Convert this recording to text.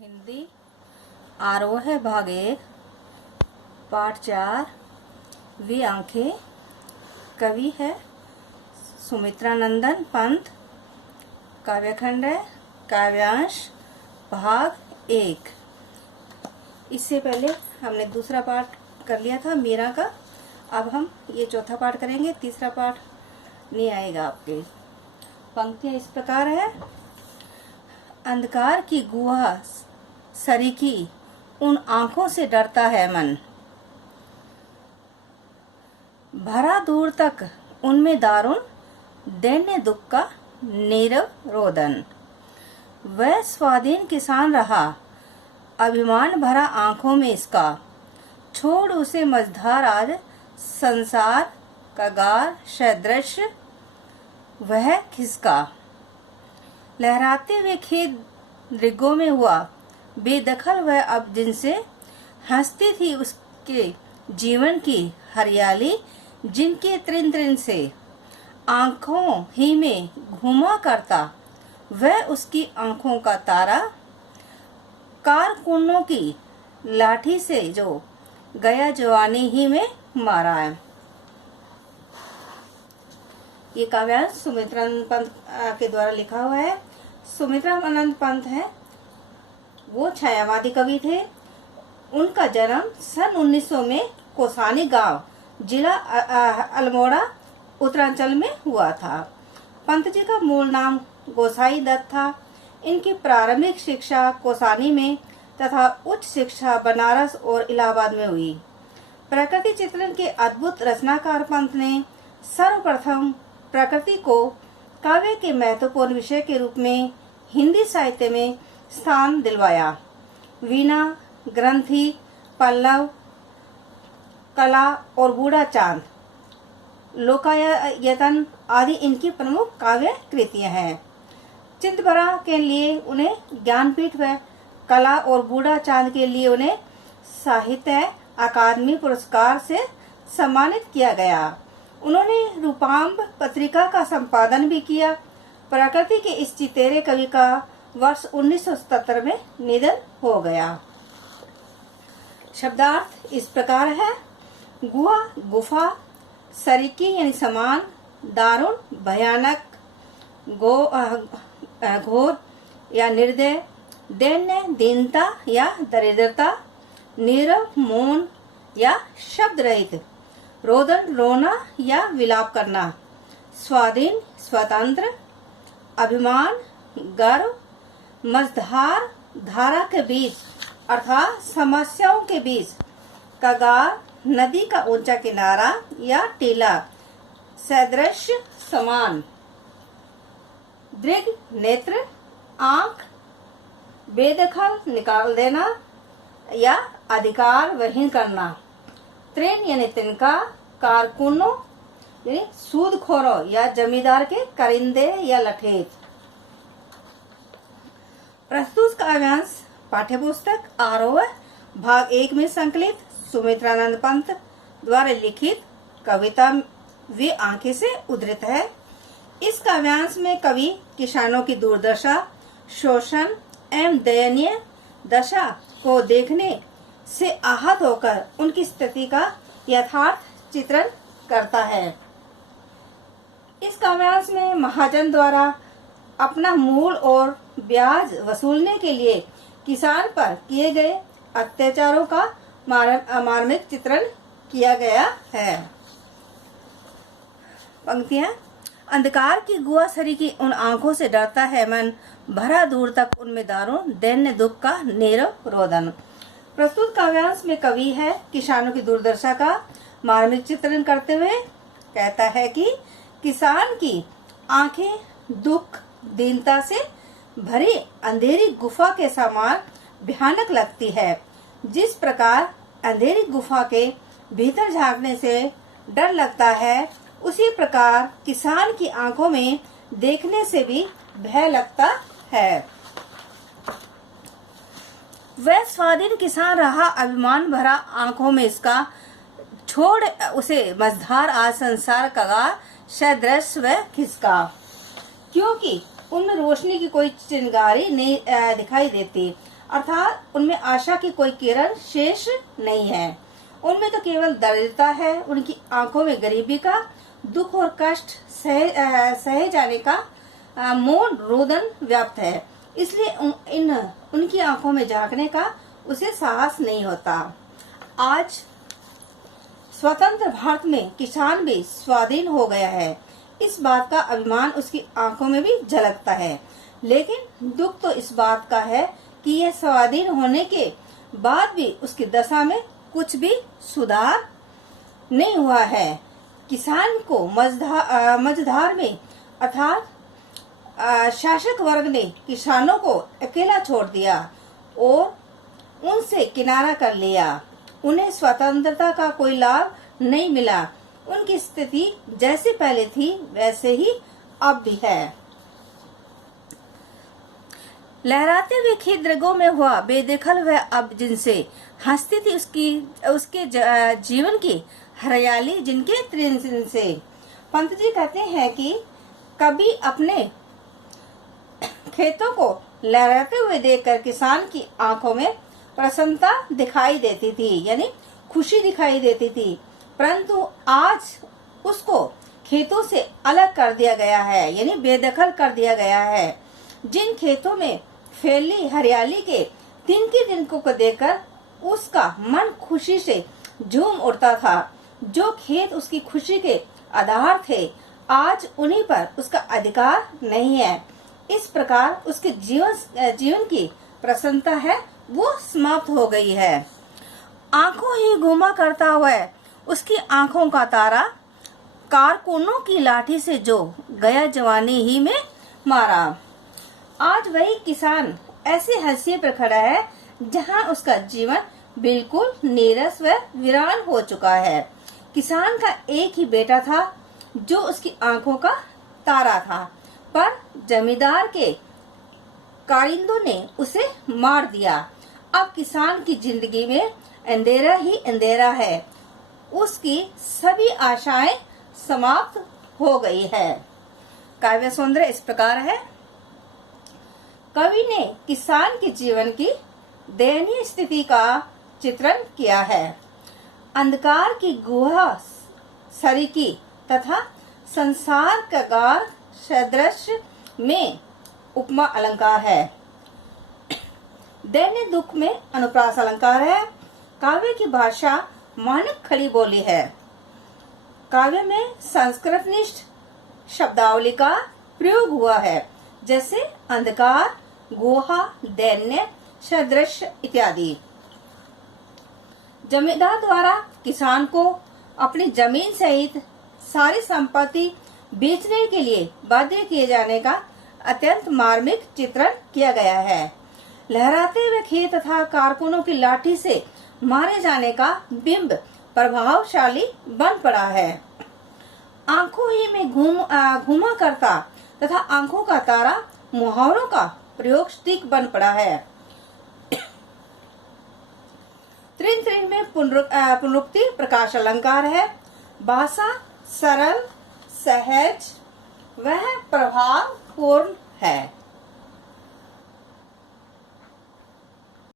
हिंदी आरोह भाग 1 पाठ 4 वे आंखें। कवि है सुमित्रा नंदन पंत। काव्यखंड है काव्यांश भाग 1। इससे पहले हमने दूसरा पाठ कर लिया था मीरा का। अब हम ये चौथा पाठ करेंगे। तीसरा पाठ नहीं आएगा आपके। पंक्तियां इस प्रकार है। अंधकार की गुहा सरीखी उन आंखों से डरता है मन, भरा दूर तक उनमें दारुण दैन्य दुख का नीरव रोदन। वह स्वाधीन किसान रहा अभिमान भरा आंखों में इसका, छोड़ उसे मझधार आज संसार का गार सदृश वह खिसका। लहराते हुए खेत रिगों में हुआ बेदखल वह, अब जिनसे हंसती थी उसके जीवन की हरियाली, जिनके त्रिन त्रिन से आंखों ही में घूमा करता वह उसकी आंखों का तारा। कारकुनों की लाठी से जो गया जवानी ही में मारा है। ये काव्यांश सुमित्रानंद पंत के द्वारा लिखा हुआ है। सुमित्रानंद पंत है वो छायावादी कवि थे। उनका जन्म सन 1900 में कोसानी गांव जिला अल्मोड़ा उत्तरांचल में हुआ था। पंत जी का मूल नाम गोसाई दत्त था। इनकी प्रारंभिक शिक्षा कोसानी में तथा उच्च शिक्षा बनारस और इलाहाबाद में हुई। प्रकृति चित्रण के अद्भुत रचनाकार पंत ने सर्वप्रथम प्रकृति को काव्य के महत्वपूर्ण विषय के रूप में हिंदी साहित्य में स्थान दिलवाया। वीणा, ग्रंथि, पल्लव, कला और बूढ़ा चांद, लोकायतन आदि इनकी प्रमुख काव्य कृतियां हैं। चिंतबरा के लिए उन्हें ज्ञानपीठ व कला और बूढ़ा चांद के लिए उन्हें साहित्य अकादमी पुरस्कार से सम्मानित किया गया। उन्होंने रूपाम्ब पत्रिका का संपादन भी किया। प्रकृति के इस चितेरे कवि का वर्ष 1977 में निधन हो गया। शब्दार्थ इस प्रकार है। गुहा गुफा, सरीकी यानी समान, दारुण भयानक, घोर या निर्दय, दैन्य दीनता या दरिद्रता, नीरव मौन या शब्द रहित, रोदन रोना या विलाप करना, स्वाधीन स्वतंत्र, अभिमान गर्व, मझधार धारा के बीच अर्थात समस्याओं के बीच, कगार नदी का ऊंचा किनारा या टीला, सदृश समान, दृग नेत्र आंख, बेदखल निकाल देना या अधिकार वहीन करना, त्रेन यानी तिनका, कारकुनों यानी सूदखोरों या जमींदार के करिंदे या लठेत। प्रस्तुत काव्यांश पाठ्यपुस्तक आरोह भाग 1 में संकलित सुमित्रानंद पंत द्वारा लिखित कविता वे आंखें से उद्धृत है। इस काव्यांश में कवि किसानों की दुर्दशा, शोषण एवं दयनीय दशा को देखने से आहत होकर उनकी स्थिति का यथार्थ चित्रण करता है। इस काव्यांश में महाजन द्वारा अपना मूल और ब्याज वसूलने के लिए किसान पर किए गए अत्याचारों का मार्मिक चित्रण किया गया है। पंक्तियां। अंधकार की गुहा सरीखी उन आंखों से डरता है मन, भरा दूर तक उनमें दारुण दैन्य दुख का नीरव रोदन। प्रस्तुत काव्यांश में कवि है किसानों की दुर्दशा का मार्मिक चित्रण करते हुए कहता है कि किसान की आंखें दुख दीनता से भरी अंधेरी गुफा के समान भयानक लगती है। जिस प्रकार अंधेरी गुफा के भीतर झांकने से डर लगता है, उसी प्रकार किसान की आंखों में देखने से भी भय लगता है। वह स्वाधीन किसान रहा अभिमान भरा आंखों में इसका, छोड़ उसे मझधार आज संसार का सदृश वह खिसका। क्योंकि उनमें रोशनी की कोई चिंगारी नहीं दिखाई देती। अर्थात उनमें आशा की कोई किरण शेष नहीं है। उनमें तो केवल दरिद्रता है। उनकी आंखों में गरीबी का दुख और कष्ट सहे जाने का मौन रोदन व्याप्त है। इसलिए उनकी आंखों में झांकने का उसे साहस नहीं होता। आज स्वतंत्र भारत में किसान भी स्वाधीन हो गया है। इस बात का अभिमान उसकी आंखों में भी झलकता है। लेकिन दुख तो इस बात का है कि यह स्वाधीन होने के बाद भी उसकी दशा में कुछ भी सुधार नहीं हुआ है। किसान को मझधार में अर्थात शासक वर्ग ने किसानों को अकेला छोड़ दिया और उनसे किनारा कर लिया। उन्हें स्वतंत्रता का कोई लाभ नहीं मिला। उनकी स्थिति जैसे पहले थी वैसे ही अब भी है। लहराते हुए खेत द्रगों में हुआ बेदखल वह अब जिनसे हंसती थी उसके जीवन की हरियाली जिनके तृण से। पंत जी कहते हैं कि कभी अपने खेतों को लहराते हुए देखकर किसान की आंखों में प्रसन्नता दिखाई देती थी, यानी खुशी दिखाई देती थी। परंतु आज उसको खेतों से अलग कर दिया गया है, यानी बेदखल कर दिया गया है। जिन खेतों में फैली हरियाली के तिनकों को देखकर उसका मन खुशी से झूम उठता था। जो खेत उसकी खुशी के आधार थे, आज उन्हीं पर उसका अधिकार नहीं है। इस प्रकार उसके जीवन की प्रसन्नता है वो समाप्त हो गई है। आंखों ही घूमा करता हुआ उसकी आंखों का तारा कारकुनों की लाठी से जो गया जवानी ही में मारा। आज वही किसान ऐसे हाशिए पर खड़ा है जहां उसका जीवन बिल्कुल नीरस व वीरान हो चुका है। किसान का एक ही बेटा था जो उसकी आंखों का तारा था, पर जमींदार के कारिंदों ने उसे मार दिया। अब किसान की जिंदगी में अंधेरा ही अंधेरा है। उसकी सभी आशाएं समाप्त हो गई है। काव्य सौंदर्य इस प्रकार है। कवि ने किसान के जीवन की दयनीय स्थिति का चित्रण किया है। अंधकार की गुहा सरीकी तथा संसार का गार सदृश में उपमा अलंकार है। दैन्य दुख में अनुप्रास अलंकार है। काव्य की भाषा मानक खड़ी बोली है। काव्य में संस्कृतनिष्ठ शब्दावली का प्रयोग हुआ है, जैसे अंधकार, गुहा, दैन्य, सदृश इत्यादि। जमींदार द्वारा किसान को अपनी जमीन सहित सारी संपत्ति बेचने के लिए बाध्य किए जाने का अत्यंत मार्मिक चित्रण किया गया है। लहराते हुए खेत तथा कारकुनों की लाठी से मारे जाने का बिंब प्रभावशाली बन पड़ा है। आंखों ही में घूमा करता तथा आंखों का तारा मुहावरों का प्रयोग स्टिक बन पड़ा है। त्रिन त्रिन में पुनरुक्ति प्रकाश अलंकार है। भाषा सरल, सहज वह प्रभावपूर्ण है।